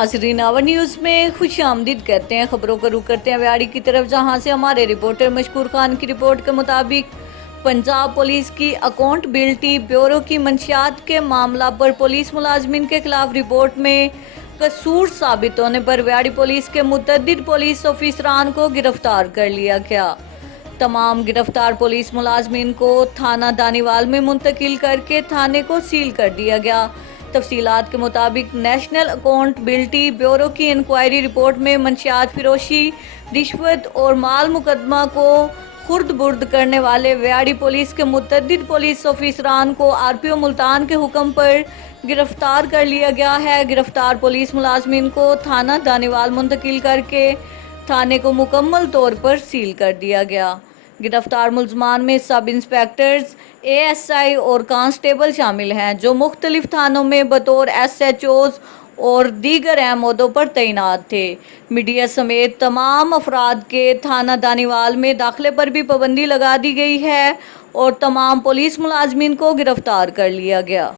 नाजरीन, our news में खुश आमदीद कहते हैं। खबरों का रुख करते हैं व्याड़ी की तरफ, जहां से हमारे रिपोर्टर मशकूर खान की रिपोर्ट के मुताबिक पंजाब पुलिस की अकाउंटेबिलिटी ब्यूरो की मंशियात के मामला पर पुलिस मुलाजमिन के खिलाफ रिपोर्ट में कसूर साबित होने पर व्याड़ी पुलिस के मुतअद्दिद पुलिस ऑफिसरान को गिरफ्तार कर लिया गया। तमाम गिरफ्तार पुलिस मुलाजमिन को थाना दानीवाल में मुंतकिल करके थाने को सील कर दिया गया। तफसीलात के मुताबिक नेशनल अकाउंटेबिलिटी ब्यूरो की इंक्वायरी रिपोर्ट में मंशियात फिरोशी, रिश्वत और माल मुकदमा को खुर्द बुर्द करने वाले व्याड़ी पुलिस के मुतअद्दिद पुलिस ऑफिसरान को आरपीओ मुल्तान के हुक्म पर गिरफ्तार कर लिया गया है। गिरफ्तार पुलिस मुलाजमिन को थाना दानीवाल मुंतकिल करके थाने को मुकम्मल तौर पर सील कर दिया गया। गिरफ्तार मुलजमान में सब इंस्पेक्टर्स, एएसआई और कांस्टेबल शामिल हैं, जो मुख्तलिफ थानों में बतौर एसएचओज और दीगर अहम ओहदों पर तैनात थे। मीडिया समेत तमाम अफराद के थाना दानीवाल में दाखिले पर भी पाबंदी लगा दी गई है और तमाम पुलिस मुलाजमिन को गिरफ्तार कर लिया गया।